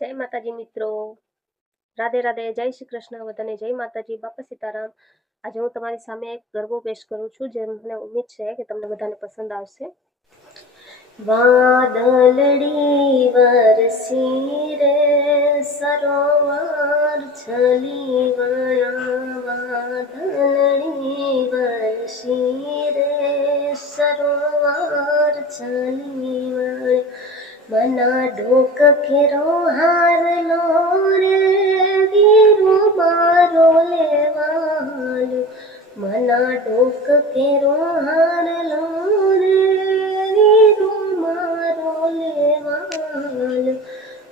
જય માતાજી મિત્રો, રાધે રાધે, જય શ્રી કૃષ્ણ, બધાને જય માતાજી, બાપા સીતારામ। આજે હું તમારી સામે એક ગરબો પેશ કરું છું, જે મને ઉમ્મીદ છે કે તમને બધાને પસંદ આવશે। વાદળડી વરસી રે સરોવર છલી વળ્યા, વાદળડી વરસી રે સરોવર છલી વળ્યા, મના ઢોક કેરો હારલો રે વીરો મારો લેવાલો, મના ઢોક કેરો હારલો રે વીરો મારો લેવાલો,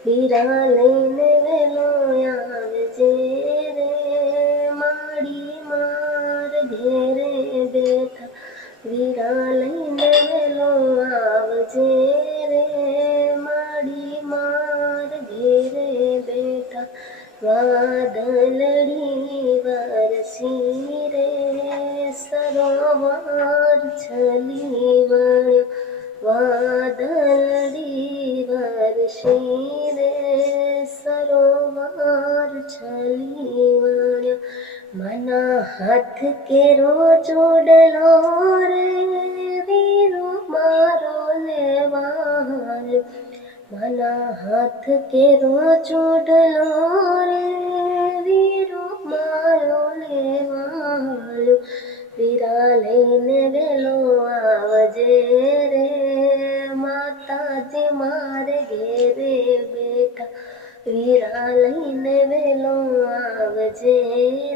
વીરા લઈને વેલો આવજે રે માડી માર ઘેરે બેઠા, વીરા લઈને વેલો આવજે રે માડી માર ઘેરે બેઠા, વાદળડી વરસી રે સરોવર છલી વળ્યા, વાદળડી વરસી રે સરોવર છલી વળ્યા, મના હાથ કેરો જોડલો રે વીરો મારો લેવાલો, મના હાથ કેરો જોડલો રે વીરો મારો લેવાલો, વીરા લઈને વેલો આવજે રે માતાજી મારે ઘેરે બેઠા, વીરા લઈને વેલો આવજે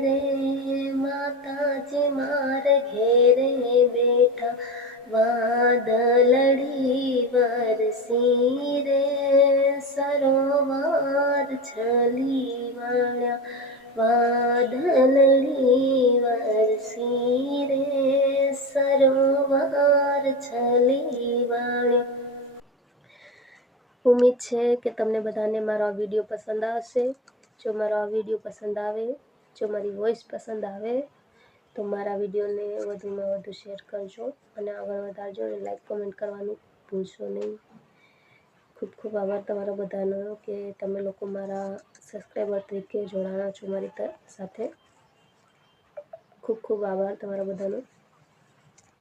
રે માતાજી મારે ઘેરે બેઠા, વાદળડી વરસી રે સરોવર છલી વળ્યા, વાદળડી વરસી રે સરોવર છલી વળ્યા। ઉમ્મીદ છે કે તમને બધાને મારો આ વિડીયો પસંદ આવશે। જો મારો આ વિડીયો પસંદ આવે, જો મારી વોઇસ પસંદ આવે તો મારા વિડીયોને વધુમાં વધુ શેર કરજો અને આગળ વધારજો અને લાઈક કોમેન્ટ કરવાનું ભૂલશો નહીં। ખૂબ ખૂબ આભાર તમારા બધાનો કે તમે લોકો મારા સબસ્ક્રાઈબર તરીકે જોડાણા છો મારી સાથે। ખૂબ ખૂબ આભાર તમારા બધાનો।